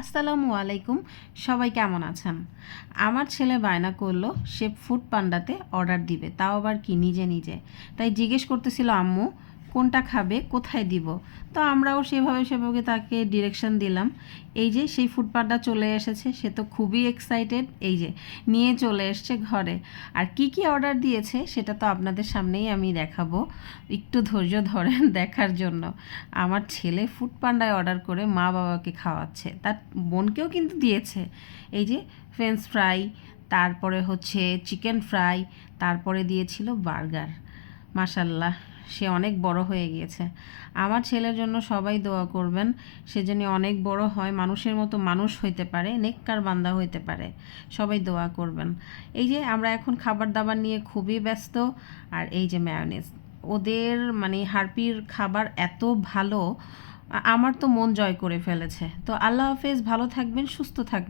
আসসালামু আলাইকুম। সবাই কেমন আছেন? আমার ছেলে বায়না করলো সে ফুড পান্ডাতে অর্ডার দিবে, তাও আবার কি নিজে নিজে। তাই জিজ্ঞেস করতেছিল আম্মু কোনটা খাবে, কোথায় দিব। তো আমরাও সেভাবে তাকে ডিরেকশন দিলাম। এই যে সেই ফুড পান্ডা চলে এসেছে, সে তো খুবই এক্সাইটেড। এই যে নিয়ে চলে এসছে ঘরে। আর কি কি অর্ডার দিয়েছে সেটা তো আপনাদের সামনেই আমি দেখাবো, একটু ধৈর্য ধরেন দেখার জন্য। আমার ছেলে ফুড পান্ডায় অর্ডার করে মা বাবাকে খাওয়াচ্ছে, তার বোনকেও কিন্তু দিয়েছে। এই যে ফ্রেঞ্চ ফ্রাই, তারপরে হচ্ছে চিকেন ফ্রাই, তারপরে দিয়েছিল বার্গার। মাশাল্লাহ, সে অনেক বড় হয়ে গিয়েছে। আমার ছেলের জন্য সবাই দোয়া করবেন, সে যেন অনেক বড় হয়, মানুষের মতো মানুষ হইতে পারে, নেককার বান্দা হইতে পারে। সবাই দোয়া করবেন। এই যে আমরা এখন খাবার দাবার নিয়ে খুবই ব্যস্ত। আর এই যে ম্যায়োনিজ, ওদের মানে হার্পির খাবার এত ভালো, আমার তো মন জয় করে ফেলেছে। তো আল্লাহ হাফেজ, ভালো থাকবেন, সুস্থ থাকবেন।